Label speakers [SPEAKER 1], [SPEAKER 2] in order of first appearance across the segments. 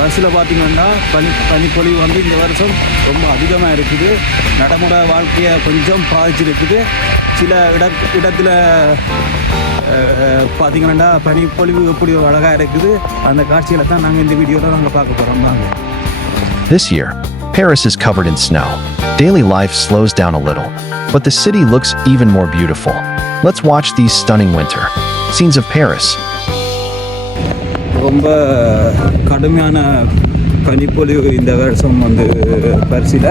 [SPEAKER 1] பஸ்ஸில் பார்த்தீங்கன்னா பனி பனிப்பொழிவு வந்து இந்த வருஷம் ரொம்ப அதிகமாக இருக்குது நடைமுறை வாழ்க்கையை கொஞ்சம் பாதிச்சிருக்குது சில இட இடத்துல அஹ், அஹ், பார்த்தீங்கன்னா பனிப்பொழிவு எப்படி அழகாக இருக்குது அந்த காட்சிகளை தான் நாங்கள் இந்த வீடியோவில் நாங்கள் பார்க்க போகிறோம் நாங்கள்
[SPEAKER 2] This year, Paris is covered in snow. Daily life slows down a little, but the city looks even more beautiful. Let's watch these stunning winter scenes of Paris.
[SPEAKER 1] ரொம்ப கடுமையான பனிப்பொழிவு இந்த வருஷம் வந்து பரிசில்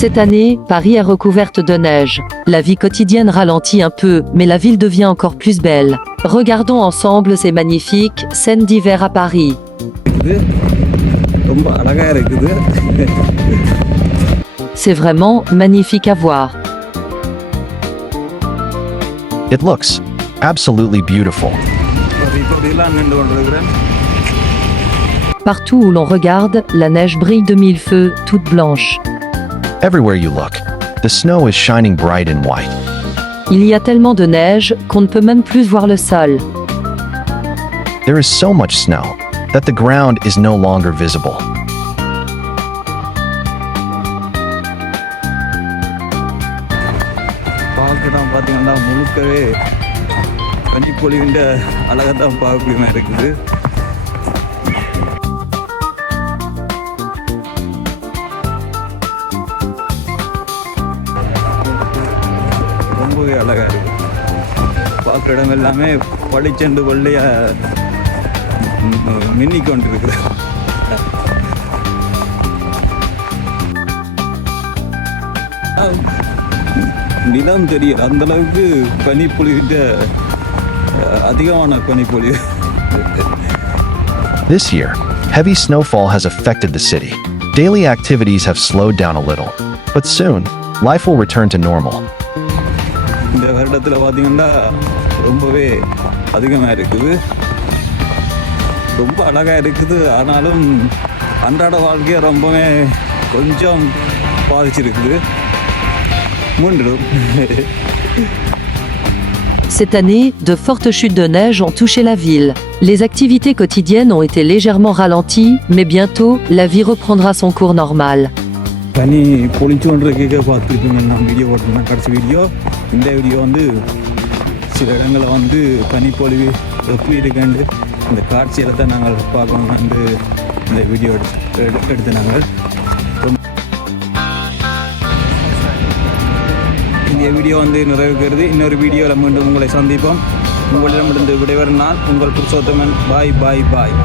[SPEAKER 3] Cette année, Paris est recouverte de neige. La vie quotidienne ralentit un peu, mais la ville devient encore plus belle. Regardons ensemble ces magnifiques scènes d'hiver à Paris.
[SPEAKER 1] இருக்குது ரொம்ப அழகாக இருக்குது
[SPEAKER 3] C'est vraiment magnifique à voir.
[SPEAKER 2] It looks absolutely beautiful.
[SPEAKER 1] இப்போ இப்படிலாம் நின்று கொண்டிருக்கிறேன்
[SPEAKER 3] Partout où l'on regarde, la neige brille de mille feux, toute blanche.
[SPEAKER 2] Everywhere you look, the snow is shining bright and white.
[SPEAKER 3] Il y a tellement de neige qu'on ne peut même plus voir le sol.
[SPEAKER 2] There is so much snow that the ground is no longer visible.
[SPEAKER 1] பார்க்கணும் பார்த்தீங்கன்னா முழுக்கவே பனிப்பொழிவுன்ற அழகை தான் பார்க்கக்கூடியமாக இருக்குது. ரொம்பவே அழகாக இருக்குது. பார்க்குற இடம் எல்லாமே பளிச்செண்டு கொள்ளையாக மின்னி இருக்குது நிலம் தெரியல அந்த அளவுக்கு பனிப்பொழிவிட்ட அதிகமான பனிப்பொழிவு
[SPEAKER 2] This year, heavy snowfall has affected the city. Daily activities have slowed down a little, but soon, life will return to normal.
[SPEAKER 1] இந்த வருடத்தில் பார்த்தீங்கன்னா ரொம்பவே அதிகமாக இருக்குது ரொம்ப அழகாக இருக்குது ஆனாலும் அன்றாட வாழ்க்கையை ரொம்பவே கொஞ்சம் பாதிச்சிருக்குது மூன்றும்
[SPEAKER 3] Cette année, de fortes chutes de neige ont touché la ville. Les activités quotidiennes ont été légèrement ralenties, mais bientôt, la vie reprendra son cours normal.
[SPEAKER 1] பனி பொழிச்சு கொண்டு கேட்க பார்த்துருப்பீங்க நான் வீடியோ போட்டிருந்தேன் கடைசி வீடியோ இந்த வீடியோ வந்து சில இடங்களில் வந்து பனிப்பொழிவு எப்படி இருக்குன்னு இந்த காட்சியில் தான் நாங்கள் பார்க்கணும் வந்து இந்த வீடியோ எடுத்து எடு- எடுத்து நாங்கள் Video வந்து நிறைவுகிறது இன்னொரு வீடியோவில் மீண்டும் உங்களை சந்திப்போம். உங்களிடமிருந்து விடைபெறும் நான் உங்கள் புருஷோத்தமன். பாய் பாய் பாய்.